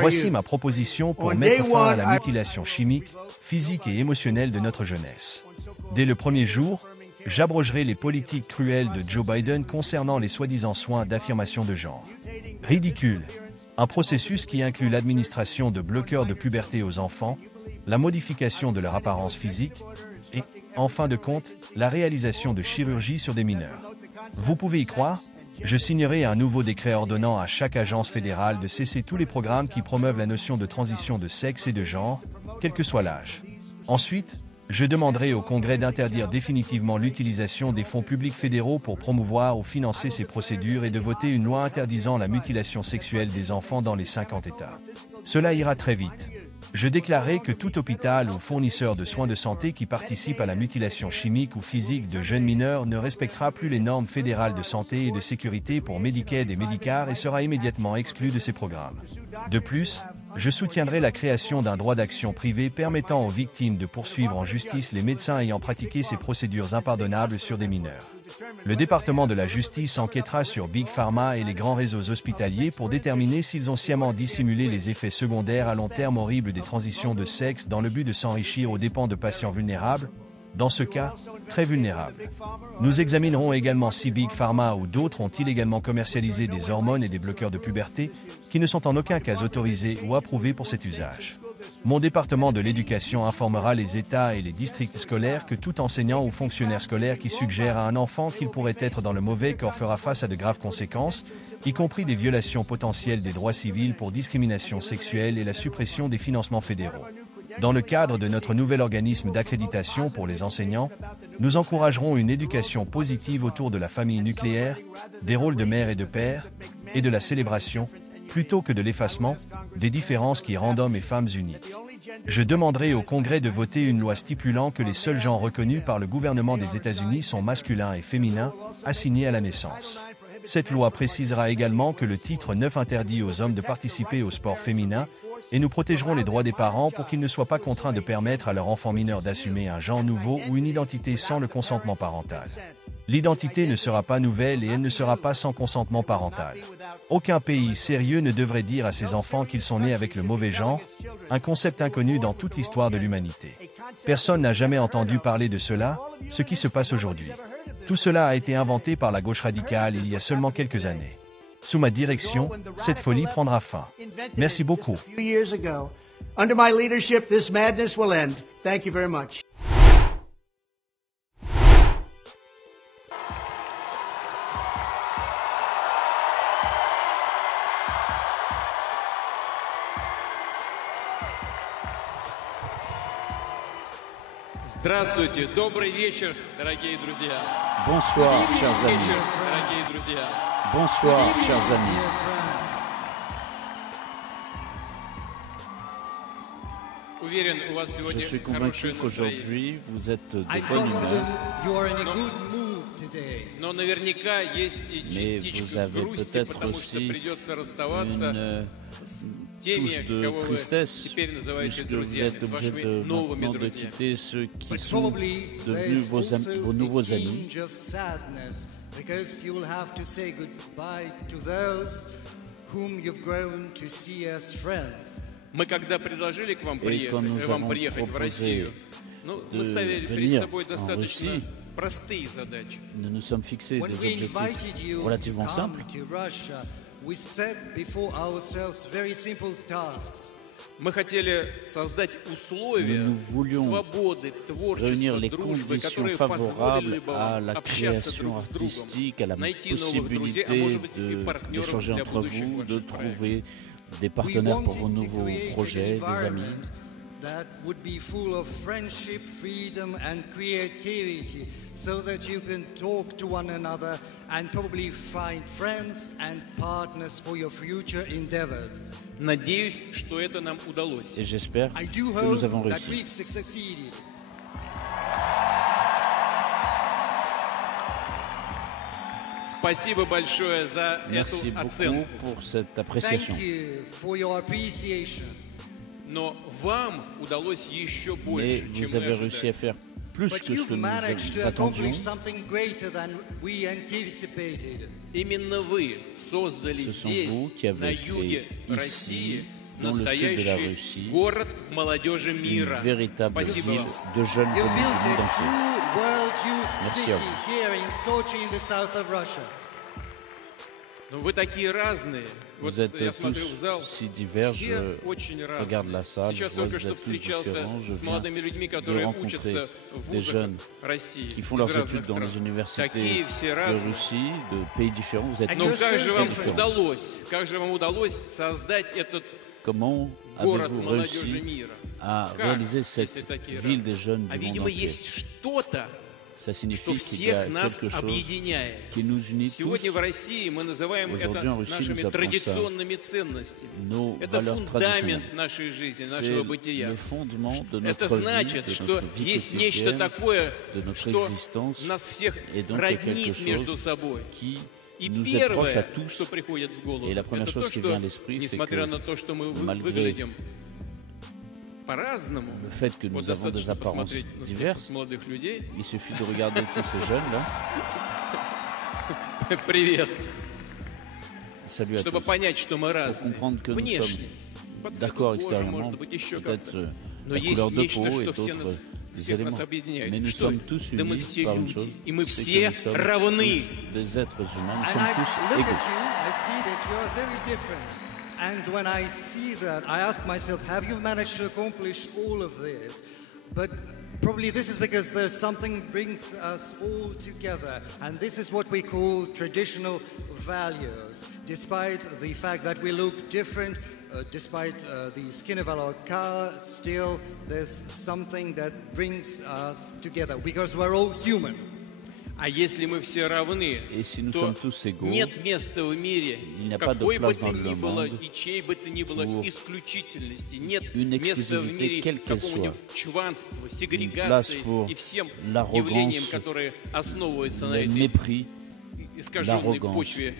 Voici ma proposition pour mettre fin à la mutilation chimique, physique et émotionnelle de notre jeunesse. Dès le premier jour, j'abrogerai les politiques cruelles de Joe Biden concernant les soi-disant soins d'affirmation de genre. Ridicule. Un processus qui inclut l'administration de bloqueurs de puberté aux enfants, la modification de leur apparence physique et, en fin de compte, la réalisation de chirurgies sur des mineurs. Vous pouvez y croire ? Je signerai un nouveau décret ordonnant à chaque agence fédérale de cesser tous les programmes qui promeuvent la notion de transition de sexe et de genre, quel que soit l'âge. Ensuite, je demanderai au Congrès d'interdire définitivement l'utilisation des fonds publics fédéraux pour promouvoir ou financer ces procédures et de voter une loi interdisant la mutilation sexuelle des enfants dans les 50 États. Cela ira très vite. Je déclarerai que tout hôpital ou fournisseur de soins de santé qui participe à la mutilation chimique ou physique de jeunes mineurs ne respectera plus les normes fédérales de santé et de sécurité pour Medicaid et Medicare et sera immédiatement exclu de ces programmes. De plus, je soutiendrai la création d'un droit d'action privé permettant aux victimes de poursuivre en justice les médecins ayant pratiqué ces procédures impardonnables sur des mineurs. Le département de la justice enquêtera sur Big Pharma et les grands réseaux hospitaliers pour déterminer s'ils ont sciemment dissimulé les effets secondaires à long terme horribles des transitions de sexe dans le but de s'enrichir aux dépens de patients vulnérables, dans ce cas, très vulnérables. Nous examinerons également si Big Pharma ou d'autres ont illégalement commercialisé des hormones et des bloqueurs de puberté qui ne sont en aucun cas autorisés ou approuvés pour cet usage. Mon département de l'éducation informera les États et les districts scolaires que tout enseignant ou fonctionnaire scolaire qui suggère à un enfant qu'il pourrait être dans le mauvais corps fera face à de graves conséquences, y compris des violations potentielles des droits civils pour discrimination sexuelle et la suppression des financements fédéraux. Dans le cadre de notre nouvel organisme d'accréditation pour les enseignants, nous encouragerons une éducation positive autour de la famille nucléaire, des rôles de mère et de père, et de la célébration, plutôt que de l'effacement, des différences qui rendent hommes et femmes uniques. Je demanderai au Congrès de voter une loi stipulant que les seuls genres reconnus par le gouvernement des États-Unis sont masculins et féminins, assignés à la naissance. Cette loi précisera également que le titre 9 interdit aux hommes de participer au sport féminin, et nous protégerons les droits des parents pour qu'ils ne soient pas contraints de permettre à leur enfant mineur d'assumer un genre nouveau ou une identité sans le consentement parental. L'identité ne sera pas nouvelle et elle ne sera pas sans consentement parental. Aucun pays sérieux ne devrait dire à ses enfants qu'ils sont nés avec le mauvais genre, un concept inconnu dans toute l'histoire de l'humanité. Personne n'a jamais entendu parler de cela, ce qui se passe aujourd'hui. Tout cela a été inventé par la gauche radicale il y a seulement quelques années. Sous ma direction, cette folie prendra fin. Merci beaucoup. Under my leadership, this madness will end. Thank you very much. Здравствуйте, добрый вечер, дорогие друзья. Bonsoir, chers amis. Дорогие друзья. Bonsoir, chers amis. Уверен, у вас Je сегодня suis хорошее convaincu настроение. qu'aujourd'hui, vous êtes de bonne humeur, Но наверняка есть и mais vous частичка avez грусти, peut-être потому что aussi придется расставаться une с теми, touche de кого вы tristesse, теперь называете puisque vous друзьями, êtes с obligé вашими новыми maintenant de друзьями. quitter ceux qui sont devenus vos nouveaux amis. Because you will have to say goodbye to those whom you've grown to see as friends. Мы когда предложили к вам Et quand nous вам avons приехать в Россию, мы ставили перед venir собой en достаточно Russie, простые задачи. nous nous sommes fixés When des we objectifs invited you to relativement come simples. to Russia, we set before ourselves very simple tasks. Мы хотели создать условия Nous voulions свободы, réunir творчества, les дружбы, conditions которые favorables позволили бы à вам la общаться création друг с другом, artistique, à la найти новых друзей, а possibilité может быть и партнеров d'échanger для entre будущих vous, de ваших проектов. trouver des We partenaires pour vos wanted to nouveaux create an projets, des amis. environment that would be full of friendship, freedom and creativity so that you can talk to one another and probably find friends and partners for your future endeavors. Надеюсь, что это нам удалось. Et j'espère I do que nous avons hope that réussi. we've succeeded. Спасибо большое за Merci эту beaucoup оценку. pour cette appréciation. Thank you for your appreciation. Но вам удалось еще Mais больше, чем vous мы avez réussi à ожидали. faire plus But que ce you've que managed nous to attendions. accomplish something greater than we anticipated. Именно вы создали Ce sont здесь, vous qui на avez юге créé России, ici, dans le sud de la настоящий Russie, город молодежи une мира. véritable Спасибо ville вам. de jeunes You've venus built du monde a entier. true world youth Merci city à vous. here in Sochi in the south of Russia. Но вы такие разные. Вот Vous êtes я смотрю в зал, tous si divers. все Je очень regarde la разные. salle, Сейчас je vois только que что vous êtes tous встречался différents. Je с viens молодыми людьми, de которые rencontrer учатся в des вузах jeunes России, qui font из leurs разных études dans les стран. universités Такие все de разные. Russie, de pays différents. Vous êtes Но Но tous как же вам différents. удалось? Как же вам удалось создать этот Comment город avez-vous молодежи réussi мира? à Как, réaliser если cette такие ville разные? des jeunes А du monde видимо, entier? есть что-то, Ça что signifie qu'il y a всех нас quelque chose объединяет. qui nous unit tous. Сегодня в России мы называем это Aujourd'hui, en Russie, нашими nous appelons ça традиционными ценностями. nos Это valeurs фундамент traditionnelles. нашей жизни, C'est нашего бытия. le fondement de Это notre vie, значит, de что notre vie есть нечто quotidienne, такое, de notre что existence, нас всех et donc il y a quelque роднит между chose собой. qui И nous est proche à первое, tous. что приходит в голову, Et la première это chose то, qui что, vient à l'esprit, c'est несмотря que на то, что мы malgré выглядим по-разному, le fait que вот nous avons des достаточно apparences посмотреть на diverses, молодых людей. il suffit de regarder tous ces jeunes-là. Привет. Salut à Чтобы tous. понять, что мы Pour разные. comprendre que nous Внешне. sommes По цвету d'accord кожи, extérieurement, может быть, еще peut-être как-то. Но la есть couleur de нечто, peau et что всех d'autres нас éléments. объединяет. Mais nous Что sommes это? tous Да мы unis все par une люди, chose, и мы c'est все que nous sommes равны. tous des êtres humains, nous And sommes I tous look at égaux. you, I see that you are very different. And when I see that, I ask myself, have you managed to accomplish all of this? But probably this is because there's something brings us all together. And this is what we call traditional values. Despite the fact that we look different, despite the skin of our color, still there's something that brings us together because we're all human. А если мы все равны, Et si nous то sommes tous égaux, нет места в мире, il n'y a pas de какой бы place то dans le ни было monde и чьей бы то ни было pour исключительности. Нет une места в exclusivité, мире quelle qu'elle какому-нибудь чванству, place сегрегации pour и всем l'arrogance, явлениям, которые основываются на le этой mépris, искаженной l'arrogance, почве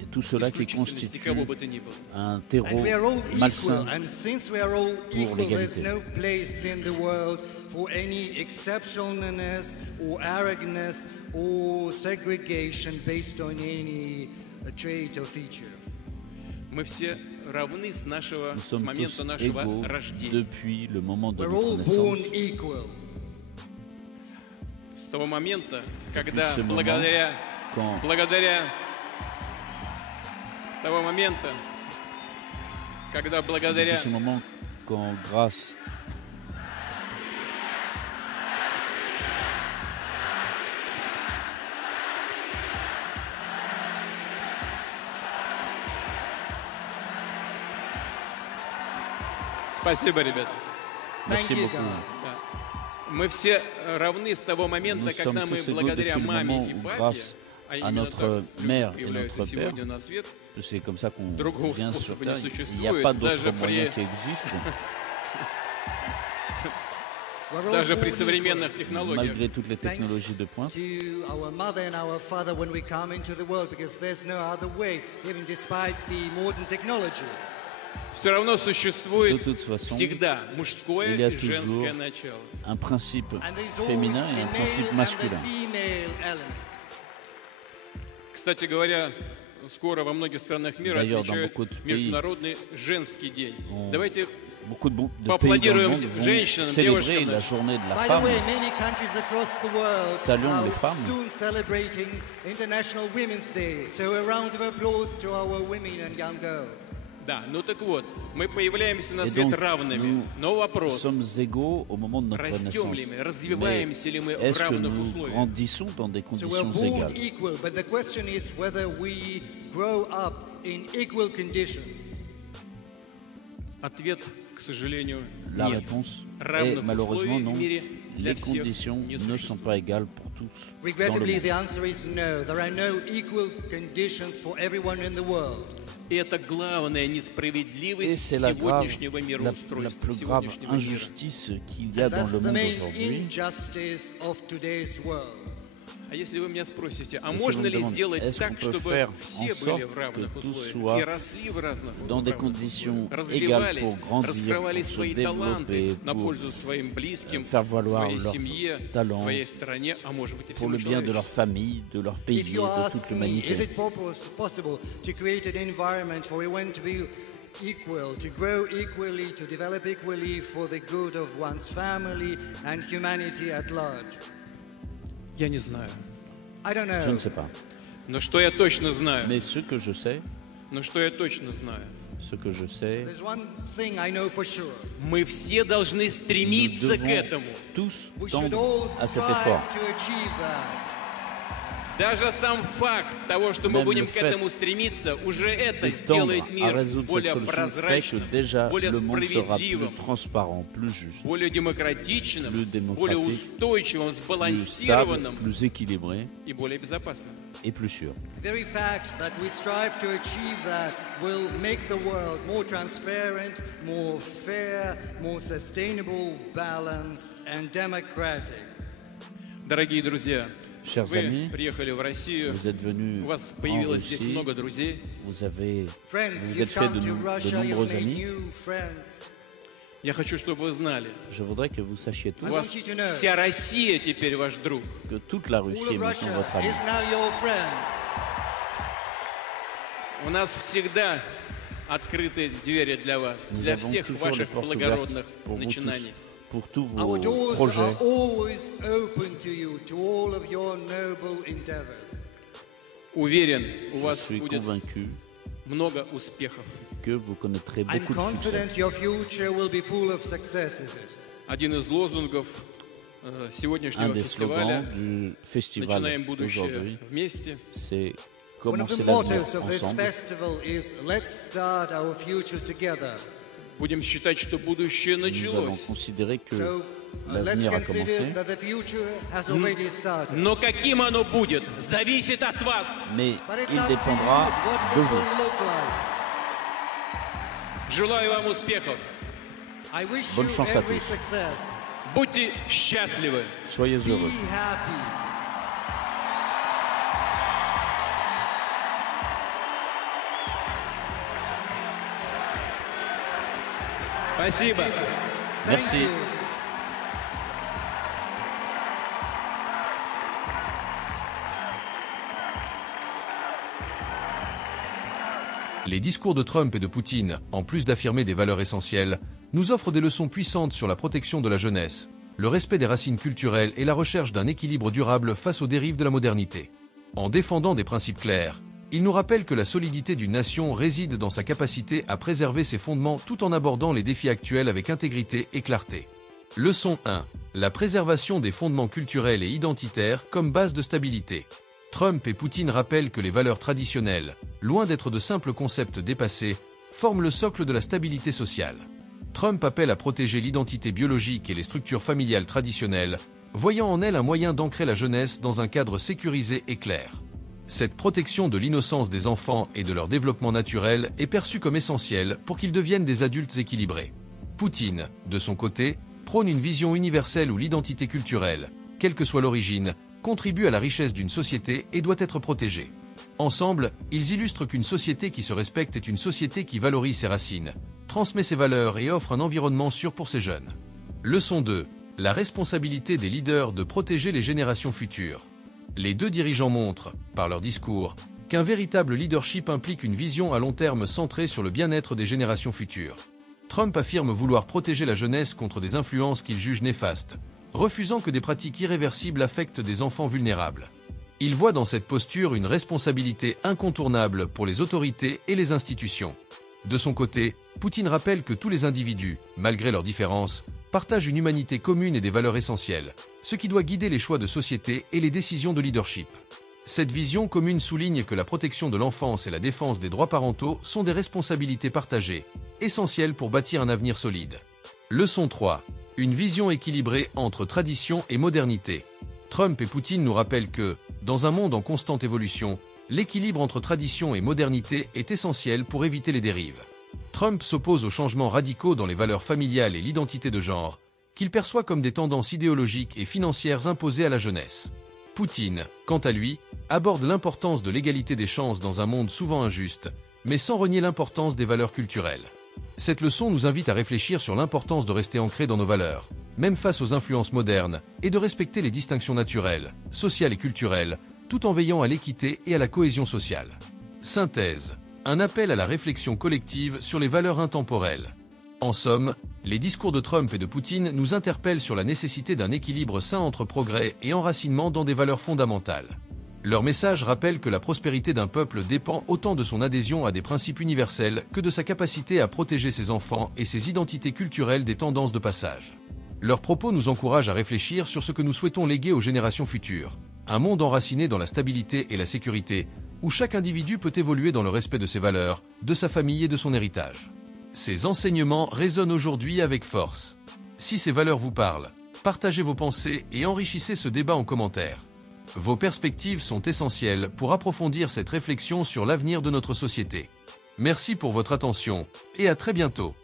et tout cela qui исключительности constitue кого бы то ни было. un And terreau we are all malsain. equal, and since we are all pour equal, there's l'égalité. no place in the world for any exceptionalness or arrogance or segregation based on any trait or feature. Мы все равны с Nous с sommes момента tous нашего égaux рождения. depuis le moment de We're notre all naissance. born equal. С того момента, когда ce moment, благодаря с того момента, когда благодаря Depuis ce moment, quand grâce Спасибо, ребята. Thank Merci you, beaucoup. God. Да. Мы все равны с того Nous момента, sommes когда мы tous égaux благодаря depuis le moment маме и où, папе, grâce а à именно notre так mère люди et появляются notre сегодня père, на свет, c'est comme ça qu'on Другого vient sur способа Terre. не Il n'y a существует, pas d'autre даже moyen при- qui existe. We're all даже при born современных equal. технологиях. Malgré toutes les Thanks technologies de pointe, to our mother and our father when we come into the world, because there's no other way, even despite the modern technology. Все равно существует de toute façon, всегда мужское il y a и женское toujours начало. un principe And there's always féminin et the un principe male and the masculin. female element. Кстати говоря, скоро во многих странах мира D'ailleurs, отмечают dans beaucoup de pays, Международный женский день. on- Давайте Beaucoup de pays dans le Поаплодируем monde vont женщинам, célébrer девушкам la нашим. journée de la By the femme. way, many countries across the world Saluons are les femmes. soon celebrating International Women's Day. So a round of applause to our women and young girls. Да, ну так вот, мы появляемся на Et свет donc, равными. Но nous вопрос, sommes égaux au moment de notre растем naissance. ли мы, Mais развиваемся ли мы в est-ce que равных nous условиях? grandissons dans des So we're conditions born égales? equal, but the question is whether we grow up in equal conditions. Ответ, к сожалению, La нет. réponse est Равных malheureusement условий в non. мире для Les всех conditions не ne sont существует. pas égales pour tous dans le Regrettably, the monde. answer is no. There are no equal conditions for everyone in the world. И это главная Et несправедливость c'est la сегодняшнего plus мироустройства, grave сегодняшнего мира. injustice qu'il y a And dans that's le the monde main aujourd'hui. injustice of today's world. А если вы меня спросите, а Et si можно vous me ли demandez, сделать est-ce так, qu'on peut чтобы faire все en были sorte в равных que tous условиях soient и росли в разных dans des равных conditions условиях, égales развивались, pour grandir, раскрывали pour se свои таланты développer, на pour пользу своим близким, faire valoir своей leurs семье, talents, своей стране, а может быть и pour всему le bien de leur человечеству. famille, de leur pays If et you de ask toute me, is l'humanité. it possible to create an environment for everyone to be equal, to grow equally, to develop equally for the good of one's family and humanity at large? Я не знаю. I don't Je ne know. sais pas. Но что я точно знаю, Mais ce que je sais, There's one thing I know for sure. мы все должны nous стремиться к devons этому. tous We should tendre all à cet strive effort. to achieve that. Даже сам факт того, что мы Même будем le к fait этому стремиться, уже это Et tendre сделает à мир résoudre cette более solution fait que прозрачным, déjà более le monde sera plus справедливым, transparent, plus juste, более демократичным, plus более démocratique, устойчивым, plus stable, сбалансированным plus équilibré и более безопасным. et plus sûr. The very fact that we strive to achieve that will make the world more transparent, more fair, more sustainable, balanced, and democratic. Дорогие друзья, Chers вы amis, приехали в Россию, vous êtes venus у вас en появилось здесь Russie, много друзей. vous avez, Friends, vous you've êtes fait come de, to de Russia, you've nombreux made amis. new friends. Я хочу, чтобы вы знали, Je voudrais que vous sachiez tous у вас want you to know вся Россия теперь ваш друг. que toute la All Russie of est maintenant Russia votre ami. is now your friend. У нас всегда открыты двери для вас, Nous для avons всех toujours les ваших portes благородных ouvertes pour vous начинаний. tous, pour tous Our vos doors projets. are always open to you, to all of your noble endeavors. Уверен, у Je вас suis будет convaincu много успехов. que vous connaîtrez I'm beaucoup de succès. confident your future will be full of successes. Один из лозунгов Un сегодняшнего des slogans фестиваля du festival «Начинаем будущее d'aujourd'hui, вместе». c'est One of the commencer l'avenir mottos of this ensemble. festival is let's start our future together. Будем считать, что будущее Nous allons началось. considérer que So let's l'avenir a consider commencé, that the future has already started. Но каким оно будет, зависит от вас. mais But it's il up to you dépendra what de it vous. will look like. Желаю вам успехов. I wish Bonne you chance à every tous. success. Будьте счастливы. Soyez Be heureux. happy. Спасибо. Thank Merci. you. Les discours de Trump et de Poutine, en plus d'affirmer des valeurs essentielles, nous offrent des leçons puissantes sur la protection de la jeunesse, le respect des racines culturelles et la recherche d'un équilibre durable face aux dérives de la modernité. En défendant des principes clairs, ils nous rappellent que la solidité d'une nation réside dans sa capacité à préserver ses fondements tout en abordant les défis actuels avec intégrité et clarté. Leçon 1. La préservation des fondements culturels et identitaires comme base de stabilité. Trump et Poutine rappellent que les valeurs traditionnelles, loin d'être de simples concepts dépassés, forment le socle de la stabilité sociale. Trump appelle à protéger l'identité biologique et les structures familiales traditionnelles, voyant en elles un moyen d'ancrer la jeunesse dans un cadre sécurisé et clair. Cette protection de l'innocence des enfants et de leur développement naturel est perçue comme essentielle pour qu'ils deviennent des adultes équilibrés. Poutine, de son côté, prône une vision universelle où l'identité culturelle, quelle que soit l'origine, contribue à la richesse d'une société et doit être protégée. Ensemble, ils illustrent qu'une société qui se respecte est une société qui valorise ses racines, transmet ses valeurs et offre un environnement sûr pour ses jeunes. Leçon 2. La responsabilité des leaders de protéger les générations futures. Les deux dirigeants montrent, par leur discours, qu'un véritable leadership implique une vision à long terme centrée sur le bien-être des générations futures. Trump affirme vouloir protéger la jeunesse contre des influences qu'il juge néfastes, refusant que des pratiques irréversibles affectent des enfants vulnérables. Il voit dans cette posture une responsabilité incontournable pour les autorités et les institutions. De son côté, Poutine rappelle que tous les individus, malgré leurs différences, partagent une humanité commune et des valeurs essentielles, ce qui doit guider les choix de société et les décisions de leadership. Cette vision commune souligne que la protection de l'enfance et la défense des droits parentaux sont des responsabilités partagées, essentielles pour bâtir un avenir solide. Leçon 3. Une vision équilibrée entre tradition et modernité. Trump et Poutine nous rappellent que, dans un monde en constante évolution, l'équilibre entre tradition et modernité est essentiel pour éviter les dérives. Trump s'oppose aux changements radicaux dans les valeurs familiales et l'identité de genre, qu'il perçoit comme des tendances idéologiques et financières imposées à la jeunesse. Poutine, quant à lui, aborde l'importance de l'égalité des chances dans un monde souvent injuste, mais sans renier l'importance des valeurs culturelles. Cette leçon nous invite à réfléchir sur l'importance de rester ancré dans nos valeurs, même face aux influences modernes, et de respecter les distinctions naturelles, sociales et culturelles, tout en veillant à l'équité et à la cohésion sociale. Synthèse. Un appel à la réflexion collective sur les valeurs intemporelles. En somme, les discours de Trump et de Poutine nous interpellent sur la nécessité d'un équilibre sain entre progrès et enracinement dans des valeurs fondamentales. Leur message rappelle que la prospérité d'un peuple dépend autant de son adhésion à des principes universels que de sa capacité à protéger ses enfants et ses identités culturelles des tendances de passage. Leurs propos nous encouragent à réfléchir sur ce que nous souhaitons léguer aux générations futures. Un monde enraciné dans la stabilité et la sécurité, où chaque individu peut évoluer dans le respect de ses valeurs, de sa famille et de son héritage. Ces enseignements résonnent aujourd'hui avec force. Si ces valeurs vous parlent, partagez vos pensées et enrichissez ce débat en commentaire. Vos perspectives sont essentielles pour approfondir cette réflexion sur l'avenir de notre société. Merci pour votre attention et à très bientôt.